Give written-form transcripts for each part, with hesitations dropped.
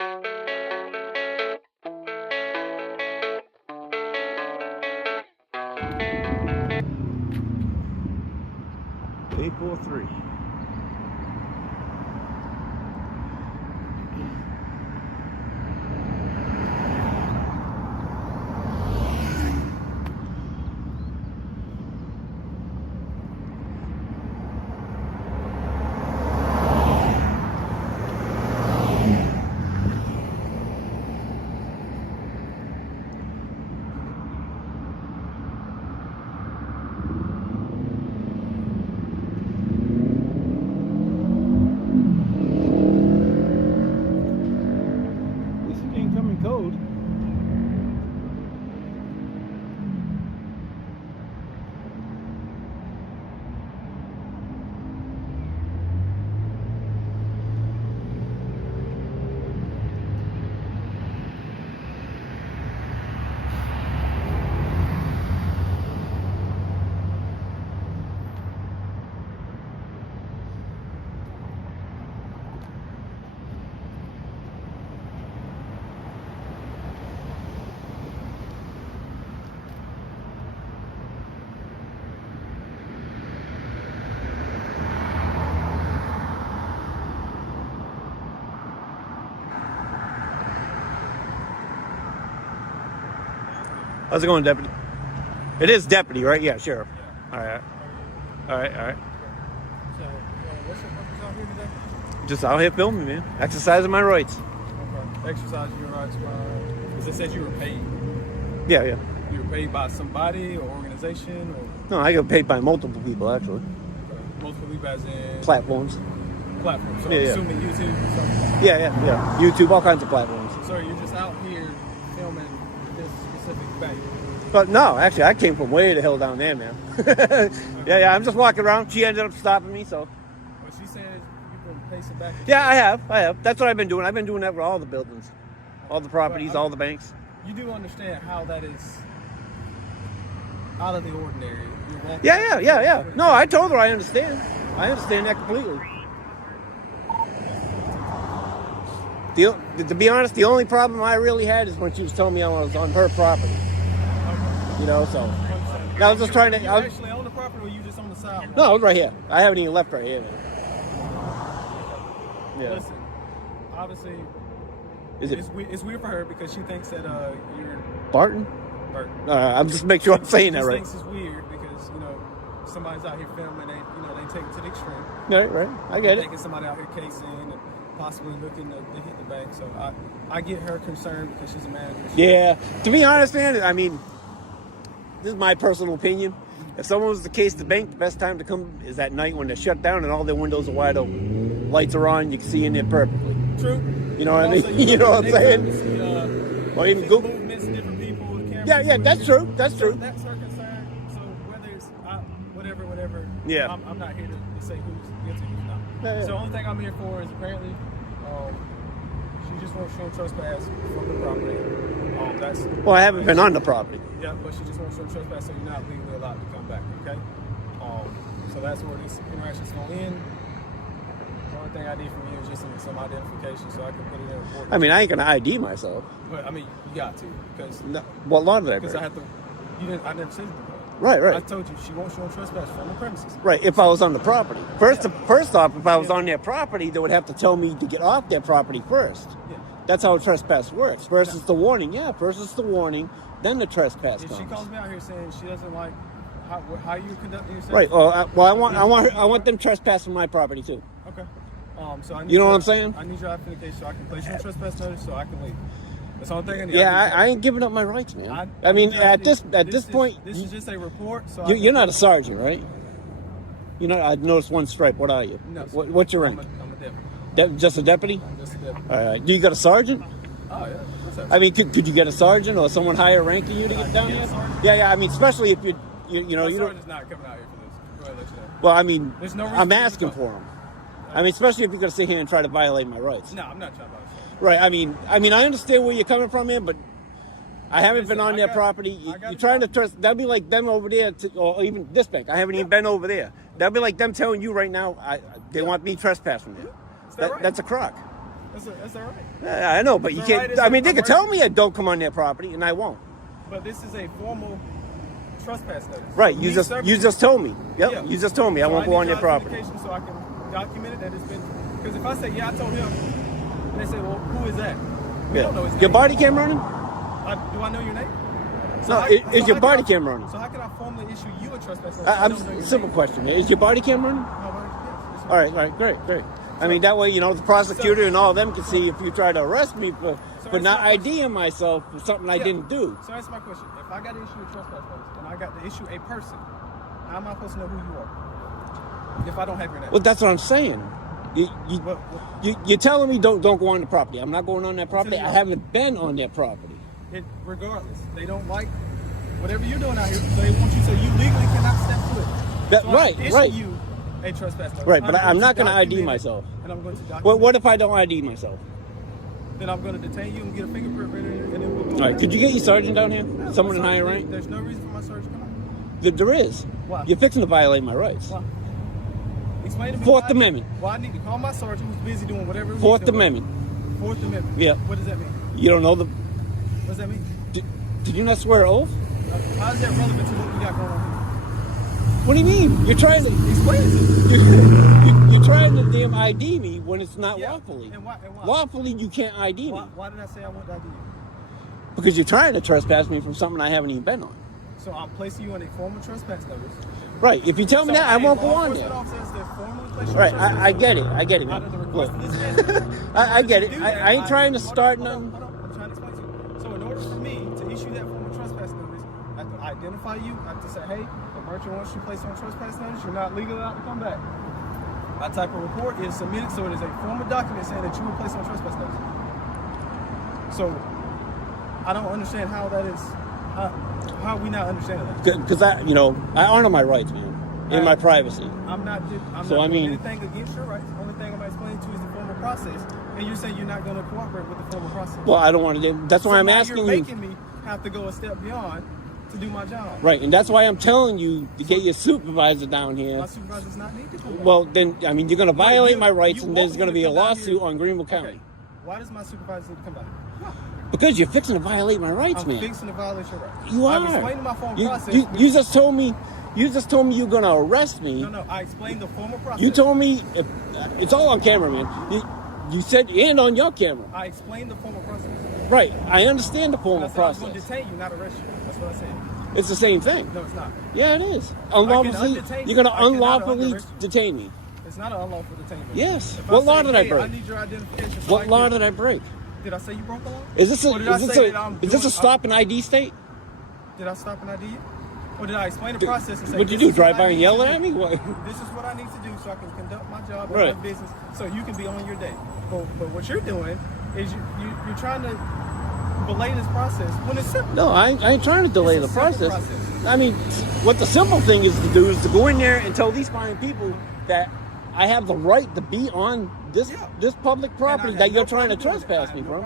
843. Code. How's it going, Deputy? It is Deputy, right? Yeah, Sheriff. All right. All right. So, what's your purpose out here today? Just out here filming, man. Exercising my rights. Okay. Exercising your rights. Because it said you were paid. Yeah. You were paid by somebody or organization or? No, I get paid by multiple people, actually. Okay. Multiple people as in? Platforms. Platforms. So Yeah. assuming YouTube or something? Yeah. YouTube, all kinds of platforms. So you're just out here filming this specific bank? But no, actually, I came from way the hell down there, man. Yeah, I'm just walking around. She ended up stopping me, so. Well, she said you've been pacing back. Yeah, I have. That's what I've been doing. I've been doing that for all the buildings, all the properties, all the banks. You do understand how that is out of the ordinary. You're walking Yeah. No, I told her I understand. I understand that completely. To be honest, the only problem I really had is when she was telling me I was on her property. You know, so I was just trying to. You actually on the property, or you just on the side? No, I was right here. I haven't even left right here, man. Yeah. Listen, obviously, Is it it's weird for her because she thinks that you're Barton? Burton. I'm just making sure I'm saying that She right. thinks it's weird because somebody's out here filming. They take it to the extreme. Right. I get it. Taking somebody out here casing and possibly looking to hit the bank. So I get her concerned because she's a manager. Yeah. To be honest, man, I mean, this is my personal opinion. If someone was to case the bank, the best time to come is at night when they're shut down and all their windows are wide open. Lights are on, you can see in there perfectly. True. You know what I mean? You know what I'm saying? Or even Google. Movements, different people. Yeah, that's true. That's true. That's her concern. So whether it's whatever. Yeah. I'm not here to say who's guilty and who's not. Yeah. So the only thing I'm here for is apparently she just wants to show trespass from the property. Well, I haven't been on the property. Yeah, but she just wants to show trespass so you're not legally allowed to come back, okay? So that's where this interaction's going to end. The only thing I need from you is just some identification so I can put it in a report. I mean, I ain't going to ID myself. But, I mean, you got to. Because what law did I break? Because I have to. I never said it. Right. I told you she won't show trespass from the premises. Right, if I was on the property. First off, if I was on their property, they would have to tell me to get off their property first. Yeah. That's how a trespass works. First it's the warning. Yeah, first it's the warning, then the trespass If comes. she calls me out here saying she doesn't like how you conducting yourself. Right. I want them trespassing my property too. Okay. So I need you know what I'm saying? I need your identification so I can place you on trespass notice so I can leave. That's the only thing I need. Yeah, I ain't giving up my rights, man. I mean, at this point, this is just a report. So you're not a sergeant, right? You're not. I noticed one stripe. What are you? No. What's your rank? I'm a deputy. Just a deputy? I'm just a deputy. All right. Do you got a sergeant? Oh yeah. I mean, could you get a sergeant or someone higher ranking you to get down here? Yeah. I mean, especially if you know. Sergeant's not coming out here for this. Go ahead, let you know. Well, I mean, There's no I'm asking for him. I mean, especially if you're going to sit here and try to violate my rights. No, I'm not trying to violate. Right. I mean, I understand where you're coming from here, but I haven't been on their property. You're trying to trust. That'd be like them over there, or even this bank. I haven't even been over there. That'd be like them telling you right now they want me trespassing there. Right? That's a crock. That's all right. Yeah, I know, but you It's all can't. right, I mean, they it's can a tell me I don't come on their property, and I won't. But this is a formal trespass notice. Right? So You me just serving- told me. Yep. Yeah. You just told me I So won't go need on their y'all's property. indication So I can document it that it's been. Because if I say yeah, I told him, and they say, well, who is that? We don't know his name. Your body cam running? Do I know your name? No, is your body cam running? So how can I formally issue you a trespass notice? I'm simple question. Is your body cam running? All right, great. I mean, that way, the prosecutor and all of them can see if you try to arrest me for not IDing myself for something I didn't do. So that's my question. If I got to issue a trespass notice and I got to issue a person, how am I supposed to know who you are? If I don't have your name. Well, that's what I'm saying. You're telling me don't go on the property. I'm not going on that property. I haven't been on that property. Regardless, they don't like whatever you're doing out here. So they want you so you legally cannot step foot. So right. You a trespass notice. Right, but I'm not going to ID myself. And I'm going to document. What if I don't ID myself? Then I'm going to detain you and get a fingerprint ready, and then we'll go. All right, could you get your sergeant down here? No, Someone in higher rank? There's no reason for my sergeant to come out. There is. Why? You're fixing to violate my rights. Why? Explain to me. Fourth Amendment. Why I need to call my sergeant who's busy doing whatever. Fourth Amendment. Fourth Amendment. Yeah. What does that mean? You don't know the... What does that mean? Did you not swear an oath? How is that relevant to what we got going on here? What do you mean? You're trying to... Explain it to me. You're trying to damn ID me when it's not Yeah, lawfully. and why? Lawfully, you can't ID me. Why did I say I want to ID you? Because you're trying to trespass me from something I haven't even been on. So I'm placing you on a formal trespass notice. Right. If you tell me that, I won't go on there. Right. I get it. I get it, man. Look. I get it. I ain't trying to start nothing. I'm trying to explain to you. So in order for me to issue that formal trespass notice, I have to identify you. I have to say, hey, the merchant wants you placed on trespass notice. You're not legally allowed to come back. My type of report is submitted, so it is a formal document saying that you were placed on trespass notice. So I don't understand how that is. How are we not understanding that? Because I honor my rights, man, in my privacy. I'm not doing anything against your rights. The only thing I'm explaining to you is the formal process. And you're saying you're not going to cooperate with the formal process. Well, I don't want to. That's why I'm asking you. You're making me have to go a step beyond to do my job. Right, and that's why I'm telling you to get your supervisor down here. My supervisor does not need to come down. Well, then, I mean, you're going to violate my rights, and there's going to be a lawsuit on Greenville County. Okay. Why does my supervisor need to come down? Because you're fixing to violate my rights, man. I'm fixing to violate your rights. You are. I've explained my formal process. You just told me. You just told me you're going to arrest me. No, I explained the formal process. You told me it's all on camera, man. You said and on your camera. I explained the formal process. Right. I understand the formal process. I'm going to detain you, not arrest you. That's what I said. It's the same thing. No, it's not. Yeah, it is. Unlawfully, you're going to unlawfully detain me. It's not an unlawful detainment. Yes. What law did I break? I need your identification. What law did I break? Did I say you broke the law? Is this a stop and ID state? Did I stop and ID you? Or did I explain the process and say, what'd you do, drive by and yell at me? What? This is what I need to do so I can conduct my job and Right. my business so you can be on your day. But what you're doing is you're trying to belay this process when it's simple. No, I ain't trying to delay the process. I mean, what the simple thing is to do is to go in there and tell these fine people that I have the right to be on this public property that you're trying to trespass me from.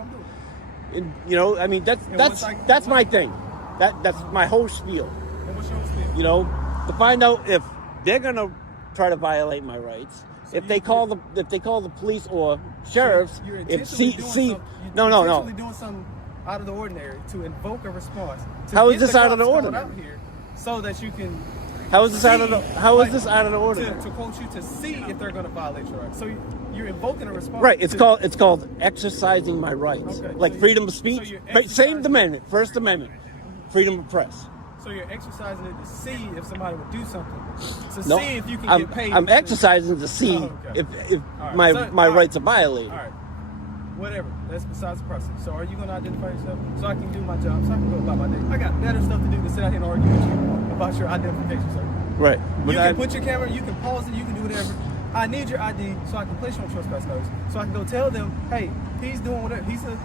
And, I mean, that's my thing. That's my whole spiel. And what's your whole spiel? To find out if they're gonna try to violate my rights. So if they call the police or sheriffs, you're doing something out of the ordinary to invoke a response. How is this out of the ordinary? Out here so that you can. How is this out of the ordinary? To quote you, to see if they're going to violate your rights. So you're invoking a response. Right. It's called exercising my rights, Okay, like so freedom of speech. Same amendment, First Amendment, freedom of press. So you're exercising it to see if somebody would do something. No, See if you can get paid. I'm exercising to see if my rights are violated. All right. Whatever. That's besides the process. So are you going to identify yourself so I can do my job, so I can go about my day? I got better stuff to do than sit out here and argue with you about your identification, sir. Right. You can put your camera, you can pause it, you can do whatever. I need your ID so I can place you on trespass notice. So I can go tell them, hey, he's doing whatever. He's a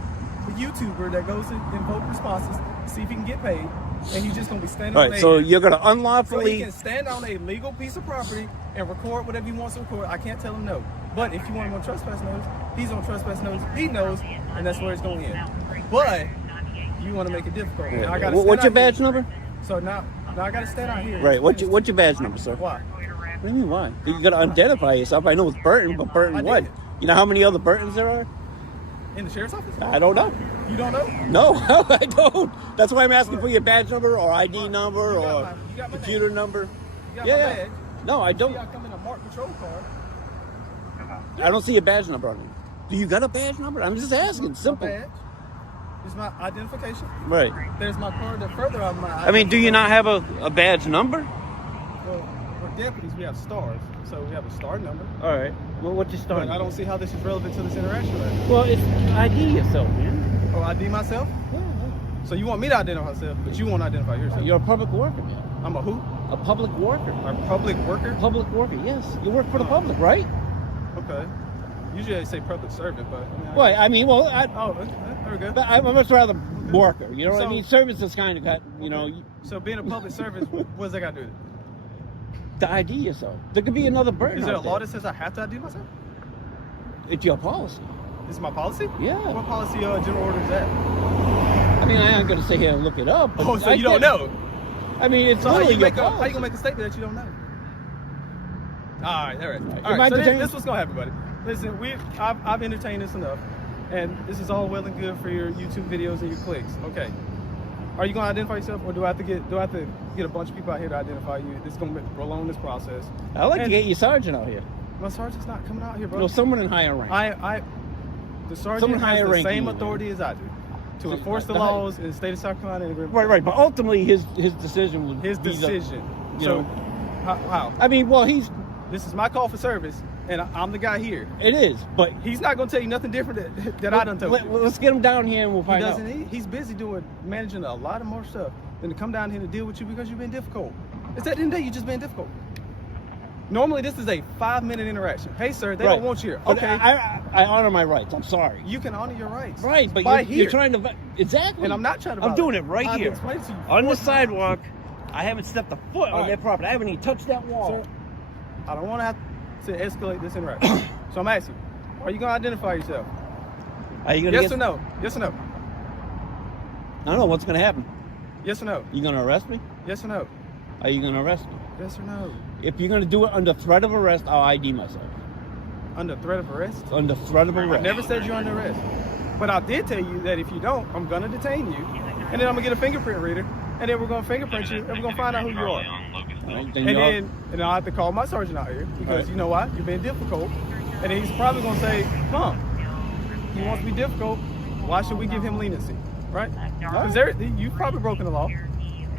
YouTuber that goes to invoke responses, see if he can get paid, and he's just going to be standing on so you're going to unlawfully... So he can stand on a legal piece of property and record whatever he wants to record. I can't tell him no. But if you want him on trespass notice, he's on trespass notice. He knows, and that's where it's going to end. But you want to make it difficult. Yeah. I What's your badge number? So now I got to stand out here. Right. What's your badge number, sir? Why? What do you mean, why? You got to identify yourself. I know it's Burton, but Burton what? You know how many other Burtons there are? In the sheriff's office? I don't know. You don't know? No, I don't. That's why I'm asking for your badge number or ID number You or got my computer name. number. You got Yeah, my yeah. badge. No, I don't. See, I come in a marked patrol car. I don't see a badge number on it. Do you got a badge number? I'm just asking. Simple. My badge. It's my identification. Right. There's my card that further on my I mean, do you not have a badge number? Well, we're deputies. We have stars. So we have a star number. All right. Well, what's your star? But I don't see how this is relevant to this interaction right now. Well, it's ID yourself, man. Oh, ID myself? Yeah. So you want me to identify myself, but you won't identify yourself. You're a public worker, man. I'm a who? A public worker. A public worker? Public worker, yes. You work for the public, right? Okay. Usually they say public servant, but There we go. But I'm much rather worker. You know what I mean? Service is kind of got, you know. So being a public servant, what's that got to do with it? To ID yourself. There could be another burden. Is there a out law there. that says I have to ID myself? It's your policy. This is my policy? Yeah. What policy general order is that? I mean, I ain't gonna sit here and look it up. But Oh, so you don't know? I mean, it's So how really you your make how policy. you gonna make a statement that you don't know? All right. Am All I right. So detained? this is what's gonna happen, buddy. Listen, I've entertained this enough, and this is all well and good for your YouTube videos and your clicks. Okay. Are you gonna identify yourself, or do I have to get a bunch of people out here to identify you? This is gonna prolong this process. I'd like to get your sergeant out here. My sergeant's not coming out here, bro. No, someone in higher rank. The sergeant Someone has higher the ranking same you, authority as I do to enforce the the laws in the state of South Carolina and Greenville. Right. But ultimately, his decision would His be decision. you So, know. how? I mean, well, This is my call for service, and I'm the guy here. it is, but He's not going to tell you nothing different that I done told you. let's get him down here and we'll He find out. doesn't. He's busy managing a lot of more stuff than to come down here to deal with you because you've been difficult. It's at the end of the day, you just been difficult. Normally, this is a 5-minute interaction. Hey, sir, they don't want you here. But Okay. I honor my rights. I'm sorry. You can honor your rights. Right, but By you're here. trying to exactly. And I'm not trying to. I'm doing it right I've here explained to you on the 4 times. sidewalk. I haven't stepped a foot on right. their property. I haven't even touched that wall. Sir, I don't want to have to escalate this interaction. So I'm asking, are you going to identify yourself? Are you gonna Yes or no? Yes or no? I don't know what's gonna happen. Yes or no? You gonna arrest me? Yes or no? Are you gonna arrest me? Yes or no? If you're gonna do it under threat of arrest, I'll ID myself. Under threat of arrest? Under threat of I arrest. never said you're under arrest. But I did tell you that if you don't, I'm going to detain you. And then I'm going to get a fingerprint reader. And then we're going to fingerprint you. And we're going to find out who you are. Right, And I'll have to call my sergeant out here. Because Right. you know why? You're being difficult. And then he's probably going to say, come. He wants to be difficult. Why should we give him leniency? Right? Because you've probably broken the law.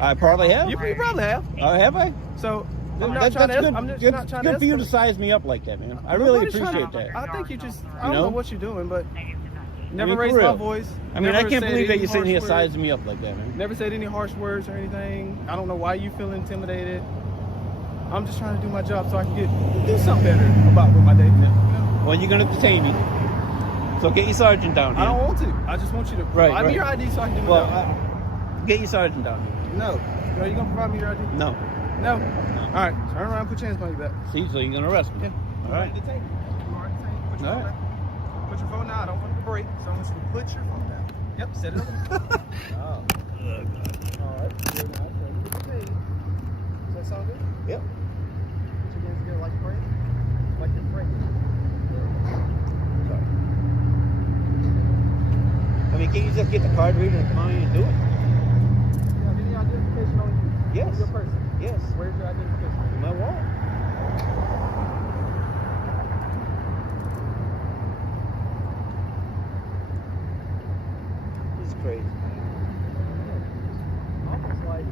I probably have. You probably have. Have I? So I'm not trying to. I'm just not trying to. Good for you to escalate. size me up like that, man. I really Nobody's trying appreciate to- that. I think you just. I You don't know know? what you're doing, but never for raised my real. voice. I mean, I never can't said believe that any you're sitting here harsh sizing me up like that, man. words, Never said any harsh words or anything. I don't know why you feel intimidated. I'm just trying to do my job so I can do something better about with my day. You know? Well, you're gonna detain me. So get your sergeant down here. I don't want to. I just want you to provide me your ID so I can do my Well, job. get your sergeant down here. No. Are you gonna provide me your ID? No. No. All right. Turn around. Put your hands behind your back. See, so you're gonna arrest me. Yeah. All right. Detain you. All right. Detain you. Put your All phone right. down. Put your phone down. I don't want to break, so I want you to put your phone down. Yep. Set it up. Oh. All right. Good. Now, ready to detain you. Does that sound good? Yep. Put your hands together like you're praying. Like you're praying. Sorry. I mean, can you just get the card reader and come on in and do it? You have any identification on you? Yes. Your person. Yes. Where's your identification? My wall. This is crazy. Almost like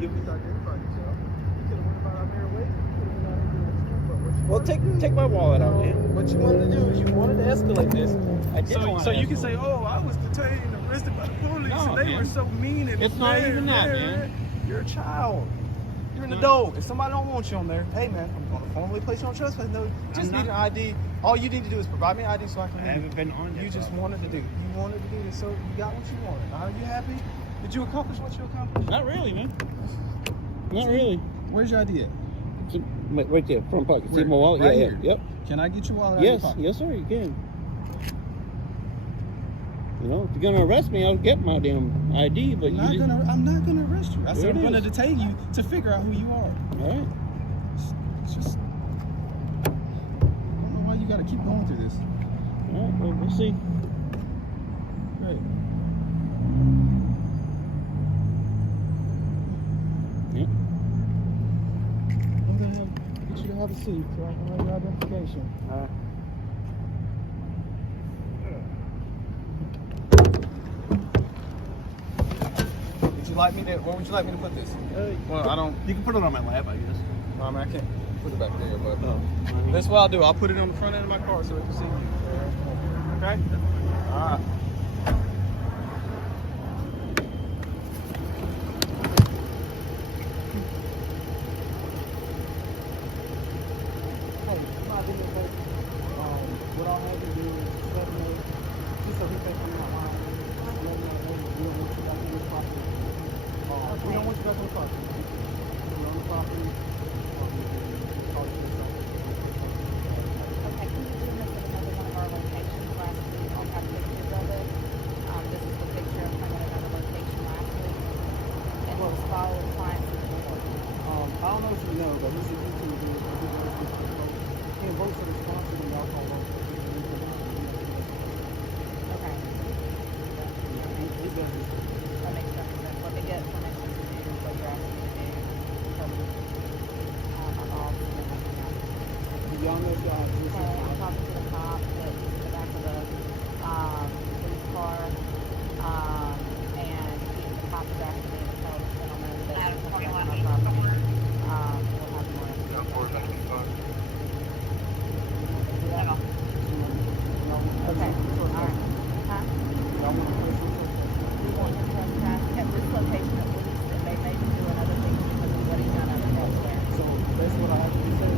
you just identified yourself. You could have went about our merry ways. You could have been out here doing stuff, but what you Well, take my wallet out, man. What you wanted to do is you wanted to escalate this. I did want So to you can escalate. say, oh, I was detained and arrested by the police No, and they man. were so mean and It's not even that, man. You're a child. You're an adult. If somebody don't want you on there, hey man, I'm going to formally place you on trespass. No, just need an ID. All you need to do is provide me an ID so I can I leave. haven't been on that. You just wanted to do. You wanted to do this, so you got what you wanted. Now, are you happy? Did you accomplish what you accomplished? Not really, man. Not really. Where's your ID at? See, right there, front pocket. See Where? my wallet? Right Yeah, here. yeah. Yep. Can I get your wallet out of Yes, your pocket? yes, sir, you can. You know, if you're gonna arrest me, I'll get my damn ID, but I'm not gonna arrest you. I There said I'm it gonna is. detain you to figure out who you are. All right. It's just I don't know why you gotta keep going through this. All right, well, we'll see. seat so I can run your identification. Would you like me to? Where would you like me to put this? Well, I don't. You can put it on my lap, I guess. I mean, I can't put it back there, but Oh. that's what I'll do. I'll put it on the front end of my car so it can see you. Okay. All right. What I'll have you do is let me know, just so he can come out line, let me know when we don't want you back on the property. We don't want you back on the property. You're on the property. Call you yourself. Okay, can you do this at another one of our locations last week? I'll have pictures of it. This is the picture of him at another location last week. And it was following clients in the board. I don't know if you know, but he's a YouTuber. He votes for the sponsor of the alcohol law. Okay. He does this. That makes sense. Let me get permission to do what you're asking me to do. From my boss and then I can Do y'all know if y'all have Okay, I'm talking to the cop that's in the back of the police car. And the cop is asking me to tell the gentleman that he's coming back on our property. We'll have more information. Okay, all right. Huh? We want him trespass at this location at least, and they may be doing other things because of what he's done other elsewhere. So that's what I have to say.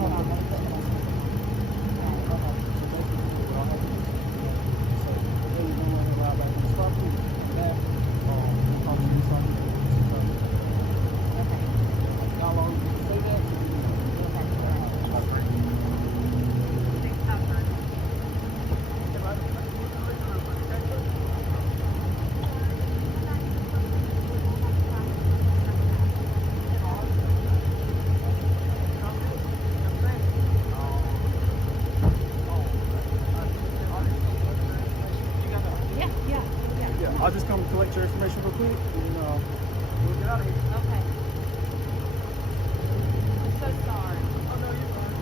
Hold on, let me put this. Okay. How long did you say that? Yeah. I'll just come collect your information real quick and we'll get out of here. Okay. I'm so sorry. Oh, no, you're fine.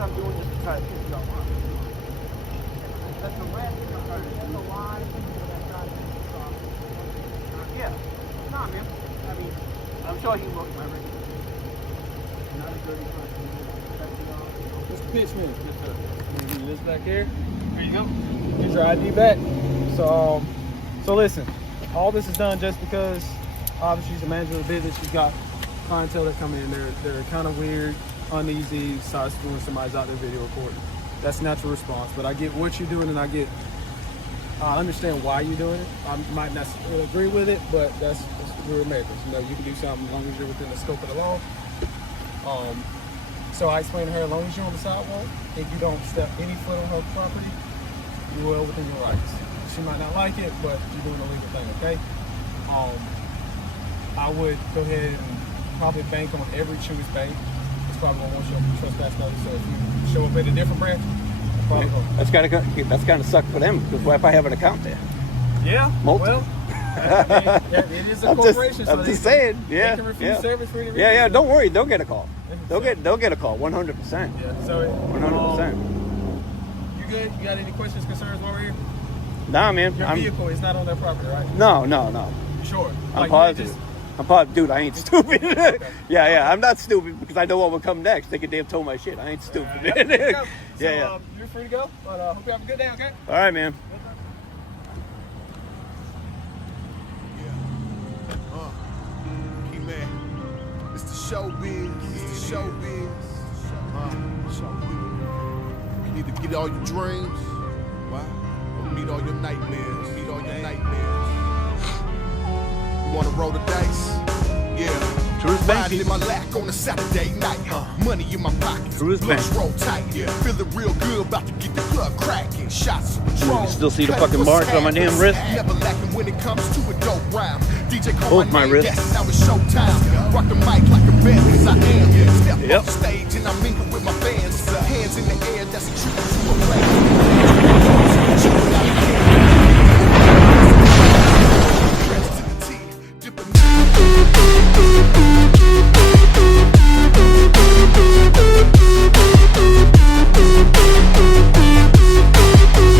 I'm doing this to try to pick you up. That's the red. That's a lie. Yeah. Nah, man. I mean, I'm sure he looked my record. Not a dirty person. Mr. Pitchman. Yes, sir. You this back here. There you go. Here's your ID back. So listen. All this is done just because obviously she's the manager of the business. She's got clientele that come in. They're kind of weird, uneasy, starts doing somebody's out there video recording. That's natural response. But I get what you're doing, and I understand why you're doing it. I might not agree with it, but that's we're Americans. You know, you can do something as long as you're within the scope of the law. So I explained to her, as long as you're on the sidewalk and you don't step any foot on her property, you're well within your rights. She might not like it, but you're doing a legal thing, okay? I would go ahead and probably bank on every Truist bank. It's probably going to want you trespass notice. So if you show up at a different branch, probably That's kind of suck for them, because what if I have an account there? Yeah, Multiple. well, I mean, it is a corporation. I'm just saying, yeah. They can refuse service for any reason. Yeah, don't worry, they'll get a call. They'll get a call, 100%. Yeah, so 100%. You good? You got any questions, concerns while we're here? Nah, man. Your vehicle is not on their property, right? No. You sure? I'm positive. Dude, I ain't stupid. yeah, I'm not stupid because I know what will come next. They could damn tow my shit. I ain't stupid. Yeah. Yeah. You're free to go, but hope you have a good day, okay? All right, man. Key man, it's the showbiz. It's the showbiz. You need to get all your dreams. Or meet all your nightmares. You wanna roll the dice? Yeah. Truist Bank. Riding in my lack on a Saturday night. Money in my pocket. Truist Bank. Roll tight. Feeling real good, about to get the club cracking. Shots of Patron. You can still see the fucking marks on my damn wrist. Never lacking when it comes to a dope rhyme. DJ call Both my name, wrists. yes, now it's showtime. Rock the mic like a vet, cause I am. Step Yep. off the stage and I mingle with my fans. Hands in the air, that's a tribute to a plan.